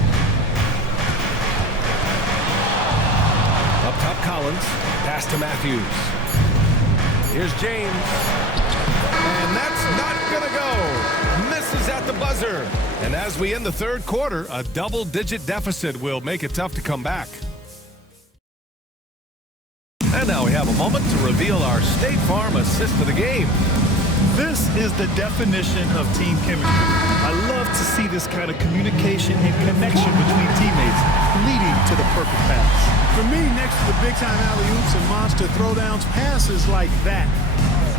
Up top, Collins. Pass to Matthews. Here's James. And that's not going to go. Misses at the buzzer. And as we end the 3rd quarter, a double-digit deficit will make it tough to come back. And now we have a moment to reveal our State Farm assist of the game. This is the definition of team chemistry. I love to see this kind of communication and connection between teammates leading to the perfect pass. For me, next to the big-time alley-oops and monster throwdowns, passes like that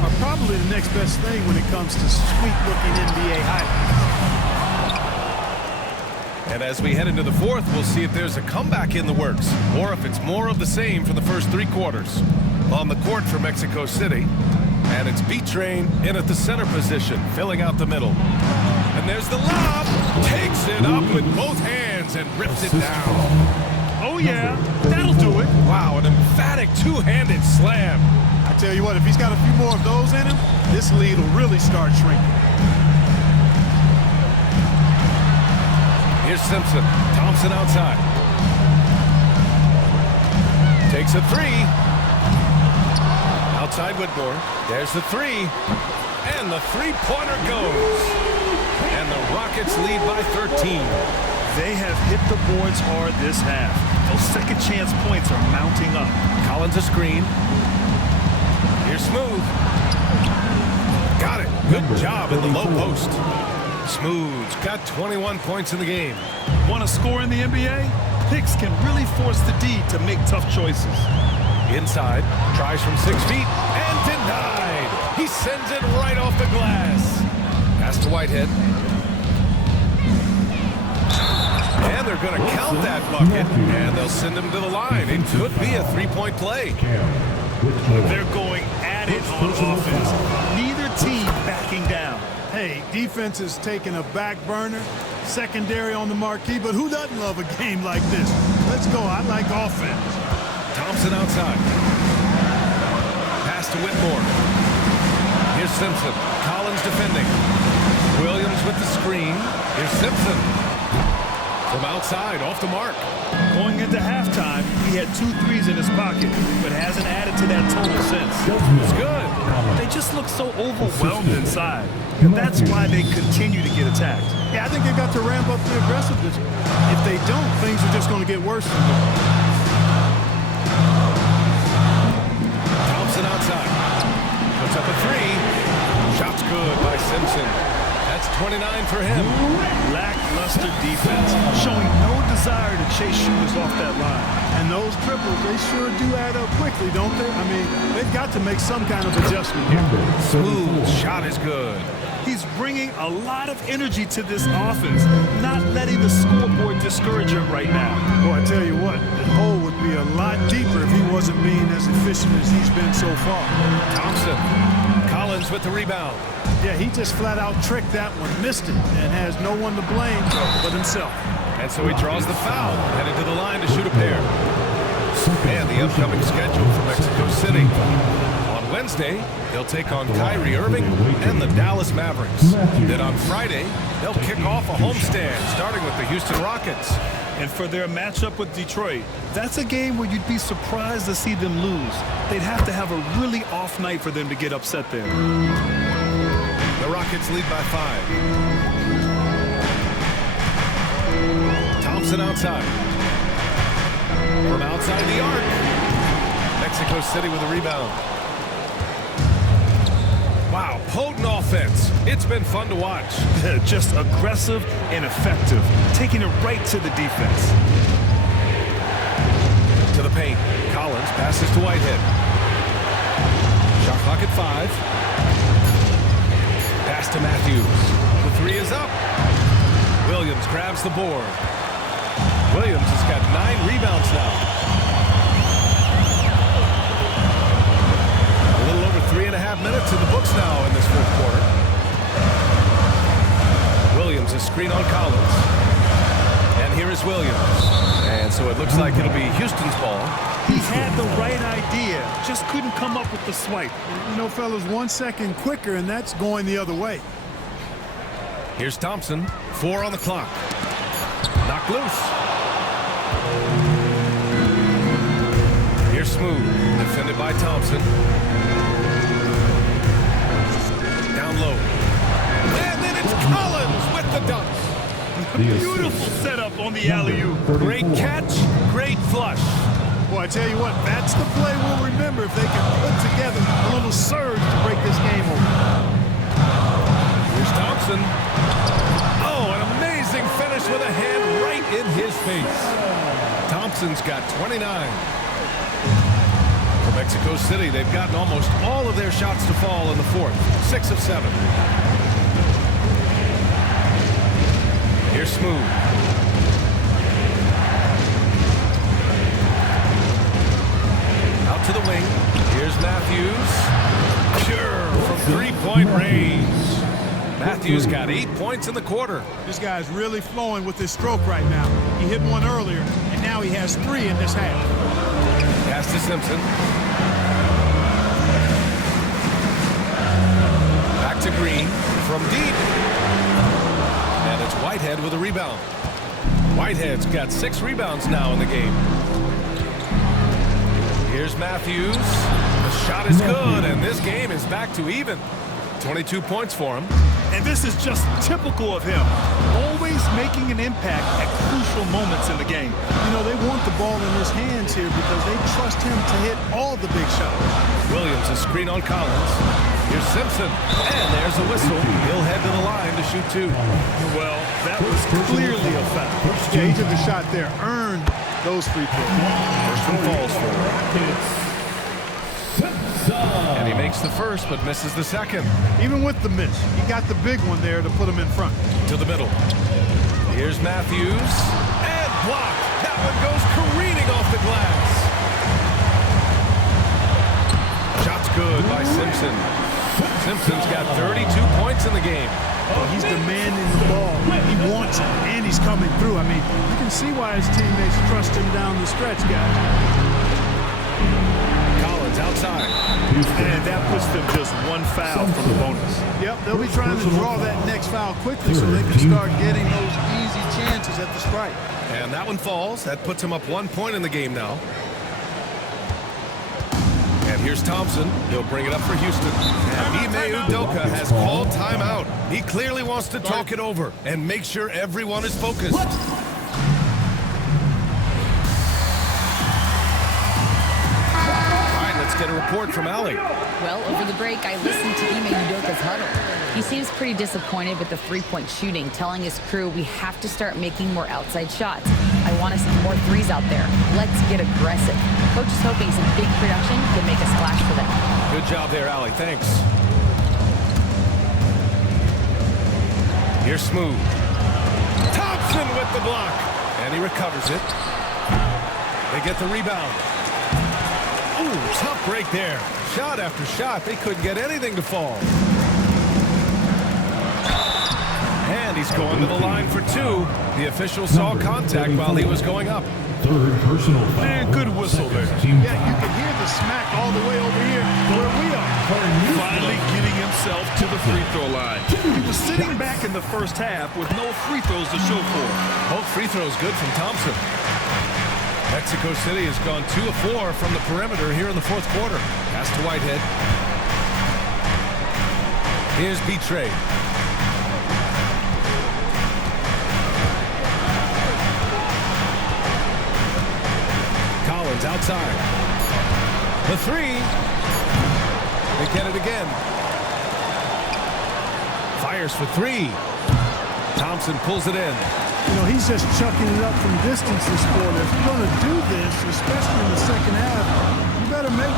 are probably the next best thing when it comes to sweet-looking NBA highlights. And as we head into the 4th, we'll see if there's a comeback in the works or if it's more of the same for the first 3 quarters. On the court for Mexico City, and it's B-Train in at the center position, filling out the middle. And there's the lob. Takes it up with both hands and rips it down. Oh, yeah, that'll do it. Wow, an emphatic 2-handed slam. I tell you what, if he's got a few more of those in him, this lead will really start shrinking. Here's Simpson. Thompson outside. Takes a 3. Outside Whitmore. There's the 3. And the 3-pointer goes. And the Rockets lead by 13. They have hit the boards hard this half. Those second chance points are mounting up. Collins a screen. Here's Smooth. Got it. Good job in the low post. Smooth's got 21 points in the game. Want to score in the NBA? Hicks can really force the D to make tough choices. Inside, tries from 6 feet, and denied. He sends it right off the glass. Pass to Whitehead. And they're going to count that bucket, and they'll send him to the line. It could be a 3-point play. They're going at it on offense. Neither team backing down. Hey, defense is taking a back burner, secondary on the marquee, but who doesn't love a game like this? Let's go. I like offense. Thompson outside. Pass to Whitmore. Here's Simpson. Collins defending. Williams with the screen. Here's Simpson. From outside, off the mark. Going into halftime, he had 2 threes in his pocket, but hasn't added to that total since. It's good. They just look so overwhelmed inside, and that's why they continue to get attacked. Yeah, I think they've got to ramp up the aggressiveness. If they don't, things are just going to get worse from them. Thompson outside. Puts up a 3. Shot's good by Simpson. That's 29 for him. Lackluster defense, showing no desire to chase shooters off that line. And those triples, they sure do add up quickly, don't they? I mean, they've got to make some kind of adjustment here. Smooth shot is good. He's bringing a lot of energy to this offense, not letting the scoreboard discourage him right now. Boy, I tell you what, the hole would be a lot deeper if he wasn't being as efficient as he's been so far. Thompson. Collins with the rebound. Yeah, he just flat out tricked that one, missed it, and has no one to blame but himself. And so he draws the foul, headed to the line to shoot a pair. And the upcoming schedule for Mexico City. On Wednesday, they'll take on Kyrie Irving and the Dallas Mavericks. Then on Friday, they'll kick off a homestand, starting with the Houston Rockets. And for their matchup with Detroit, that's a game where you'd be surprised to see them lose. They'd have to have a really off night for them to get upset there. The Rockets lead by 5. Thompson outside. From outside the arc. Mexico City with a rebound. Wow, potent offense. It's been fun to watch. Just aggressive and effective, taking it right to the defense. To the paint. Collins passes to Whitehead. Shot clock at 5. Pass to Matthews. The 3 is up. Williams grabs the board. Williams has got 9 rebounds now. A little over 3.5 minutes in the books now in this fourth quarter. Williams is screen on Collins. And here is Williams. And so it looks like it'll be Houston's ball. He had the right idea, just couldn't come up with the swipe. You know, fellas, 1 second quicker, and that's going the other way. Here's Thompson. 4 on the clock. Knocked loose. Here's Smooth. Defended by Thompson. Down low. And then it's Collins with the dunk. Beautiful setup on the alley-oop. Great catch, great flush. Boy, I tell you what, that's the play we'll remember if they can put together a little surge to break this game open. Here's Thompson. Oh, an amazing finish with a hand right in his face. Thompson's got 29. For Mexico City, they've gotten almost all of their shots to fall in the fourth. 6 of 7. Here's Smooth. Out to the wing. Here's Matthews. Sure, from three-point range. Matthews got 8 points in the quarter. This guy's really flowing with his stroke right now. He hit one earlier, and now he has 3 in this half. Pass to Simpson. Back to Green from deep. And it's Whitehead with a rebound. Whitehead's got 6 rebounds now in the game. Here's Matthews. The shot is good, and this game is back to even. 22 points for him. And this is just typical of him. Always making an impact at crucial moments in the game. You know, they want the ball in his hands here because they trust him to hit all the big shots. Williams is screen on Collins. Here's Simpson. And there's a whistle. He'll head to the line to shoot 2. Well, that was clearly a foul. Yeah, he took a shot there. Earned those free throws. First one falls for him. And he makes the first, but misses the second. Even with the miss, he got the big one there to put him in front. To the middle. Here's Matthews. And blocked. That one goes careening off the glass. Shot's good by Simpson. Simpson's got 32 points in the game. Well, he's demanding the ball. He wants it, and he's coming through. I mean, you can see why his teammates trust him down the stretch, guys. Collins outside. And that puts them just 1 foul from the bonus. Yep, they'll be trying to draw that next foul quickly so they can start getting those easy chances at the strike. And that one falls. That puts him up 1 point in the game now. And here's Thompson. He'll bring it up for Houston. And Ime Udoka has called timeout. He clearly wants to talk it over and make sure everyone is focused. All right, let's get a report from Allie. Well, over the break, I listened to Ime Udoka's huddle. He seems pretty disappointed with the three-point shooting, telling his crew we have to start making more outside shots. I want to see more threes out there. Let's get aggressive. Coach is hoping some big production can make a splash for them. Good job there, Allie. Thanks. Here's Smooth. Thompson with the block. And he recovers it. They get the rebound. Ooh, tough break there. Shot after shot. They couldn't get anything to fall. And he's going to the line for 2. The official saw contact while he was going up. Third personal foul. Man, good whistle there. Yeah, you can hear the smack all the way over here where we are. Finally getting himself to the free throw line. He was sitting back in the first half with no free throws to show for. Both free throws good from Thompson. Mexico City has gone 2 of 4 from the perimeter here in the fourth quarter. Pass to Whitehead. Here's Betray. Collins outside. The 3. They get it again. Fires for three. Thompson pulls it in. You know, he's just chucking it up from distance this quarter. If you're going to do this, especially in the second half, you better make it.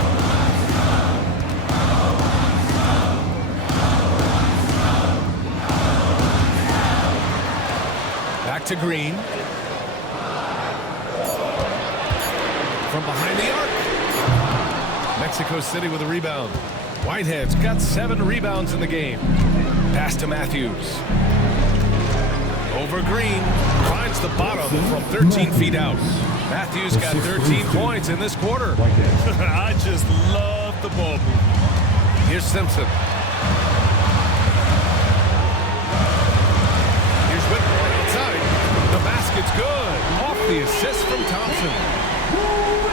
Back to Green. From behind the arc. Mexico City with a rebound. Whitehead's got 7 rebounds in the game. Pass to Matthews. Over Green. Finds the bottom from 13 feet out. Matthews got 13 points in this quarter. I just love the ball movement. Here's Simpson. Here's Whitmore outside. The basket's good. Off the assist from Thompson.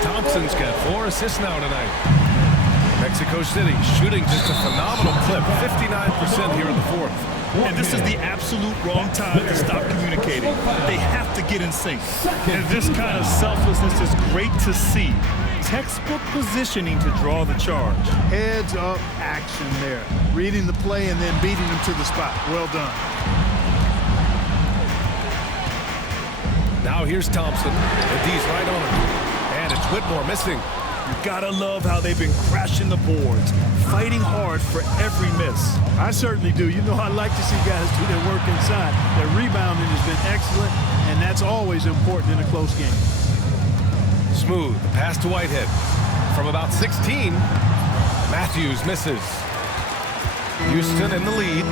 Thompson's got 4 assists now tonight. Mexico City shooting just a phenomenal clip. 59% here in the fourth. And this is the absolute wrong time to stop communicating. They have to get in sync. And this kind of selflessness is great to see. Textbook positioning to draw the charge. Heads up action there. Reading the play and then beating them to the spot. Well done. Now here's Thompson. The D's right on him. And it's Whitmore missing. You gotta love how they've been crashing the boards, fighting hard for every miss. I certainly do. You know, I like to see guys do their work inside. Their rebounding has been excellent, and that's always important in a close game. Smooth. The pass to Whitehead. From about 16, Matthews misses. Houston in the lead.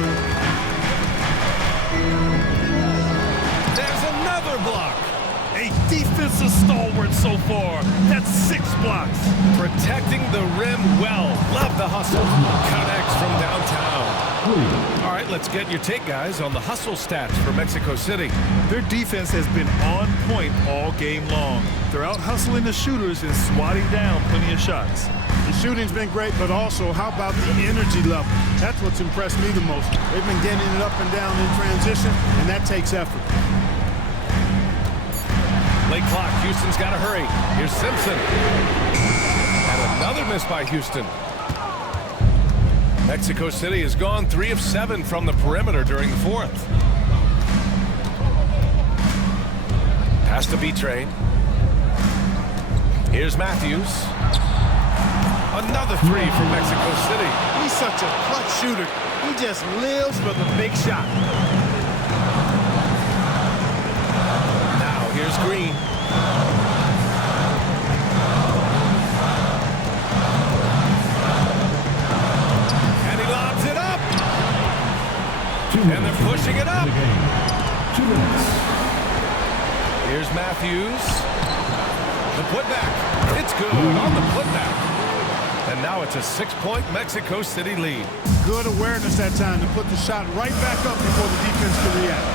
There's another block. A defensive stalwart so far. That's 6 blocks. Protecting the rim well. Love the hustle. Connects from downtown. All right, let's get your take, guys, on the hustle stats for Mexico City. Their defense has been on point all game long. They're out hustling the shooters and swatting down plenty of shots. The shooting's been great, but also, how about the energy level? That's what's impressed me the most. They've been getting it up and down in transition, and that takes effort. Late clock. Houston's got to hurry. Here's Simpson. And another miss by Houston. Mexico City has gone 3 of 7 from the perimeter during the fourth. Pass to B-Train. Here's Matthews. Another 3 for Mexico City. He's such a clutch shooter. He just lives for the big shot. Now here's Green. And he lobs it up. And they're pushing it up. 2 minutes. Here's Matthews. The putback. It's good on the putback. And now it's a 6-point Mexico City lead. Good awareness that time to put the shot right back up before the defense could react.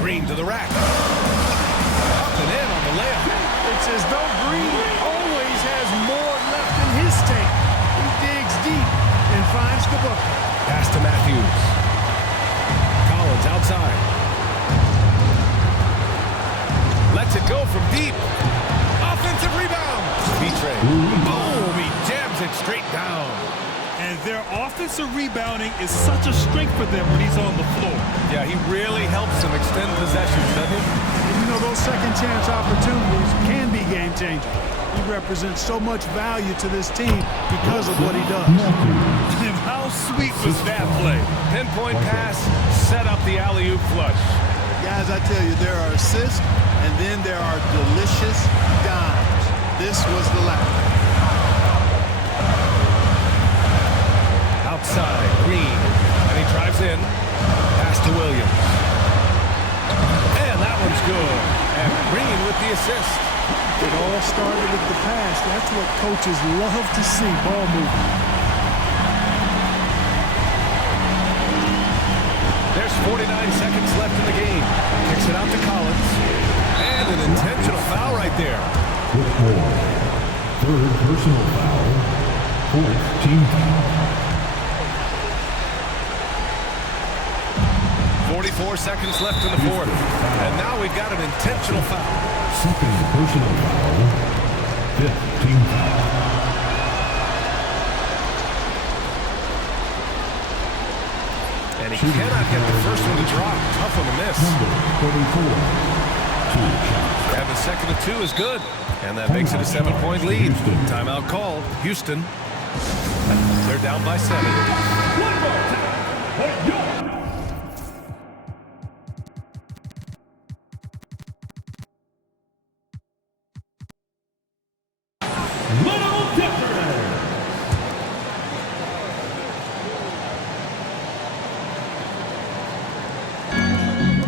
Green to the rack. Up and in on the layup. It's as though Green always has more left in his tank. He digs deep and finds the book. Pass to Matthews. Collins outside. Lets it go from deep. Offensive rebound. B-Train. Boom! He jams it straight down. And their offensive rebounding is such a strength for them when he's on the floor. Yeah, he really helps them extend possessions, doesn't he? You know, those second chance opportunities can be game changing. He represents so much value to this team because of what he does. And how sweet was that play? Pinpoint pass, set up the alley-oop flush. Guys, I tell you, there are assists, and then there are delicious dimes. This was the latter. Outside, Green, and he drives in. Pass to Williams. And that one's good. And Green with the assist. It all started with the pass. That's what coaches love to see, ball movement. There's 49 seconds left in the game. Kicks it out to Collins. And an intentional foul right there. Whitmore. 3rd personal foul. 4th team foul. 44 seconds left in the fourth. And now we've got an intentional foul. 2nd personal foul. 5th team foul. And he cannot get the first one to drop. Tough one to miss. And the second of two is good. And that makes it a 7-point lead. Timeout called. Houston. They're down by 7.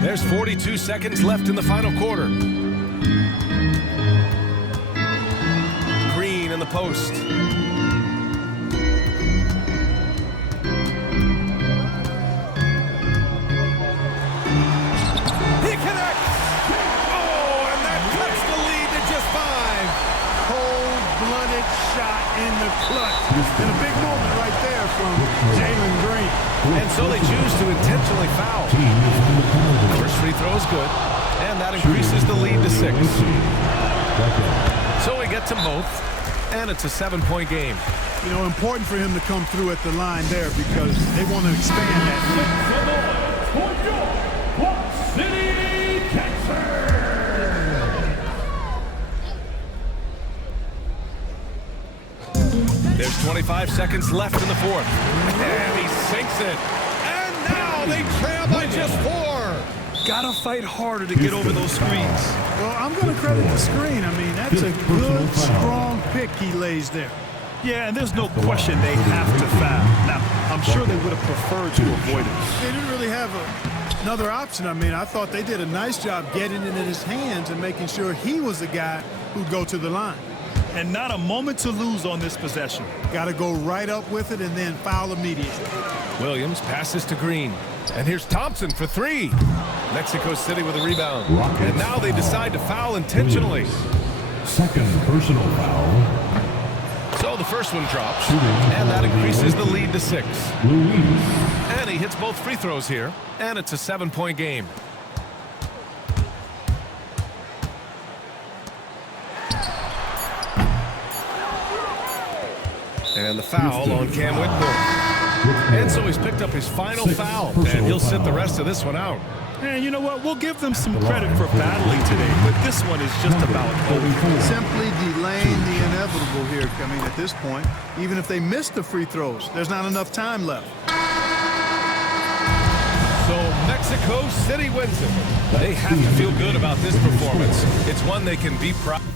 There's 42 seconds left in the final quarter. Green in the post. He connects! Oh, and that cuts the lead to just 5. Cold-blooded shot in the clutch. And a big moment right there from Jalen Green. And so they choose to intentionally foul. First free throw is good, and that increases the lead to 6. So we get to both, and it's a 7-point game. You know, important for him to come through at the line there because they want to expand that lead. There's 25 seconds left in the fourth. And he sinks it. And now they trail by just 4. Gotta fight harder to get over those screens. Well, I'm going to credit the screen. I mean, that's a good, strong pick he lays there. Yeah, and there's no question they have to foul. Now, I'm sure they would have preferred to avoid it. They didn't really have another option. I mean, I thought they did a nice job getting it in his hands and making sure he was the guy who'd go to the line. And not a moment to lose on this possession. Got to go right up with it and then foul immediately. Williams passes to Green. And here's Thompson for 3. Mexico City with a rebound. And now they decide to foul intentionally. Second personal foul. So the first one drops, and that increases the lead to 6. And he hits both free throws here, and it's a 7-point game. And the foul on Cam Whitmore. And so he's picked up his final foul, and he'll sit the rest of this one out. And you know what? We'll give them some credit for battling today, but this one is just about over. Simply delaying the inevitable here. I mean, at this point, even if they miss the free throws, there's not enough time left. So Mexico City wins it. They have to feel good about this performance. It's one they can be proud of.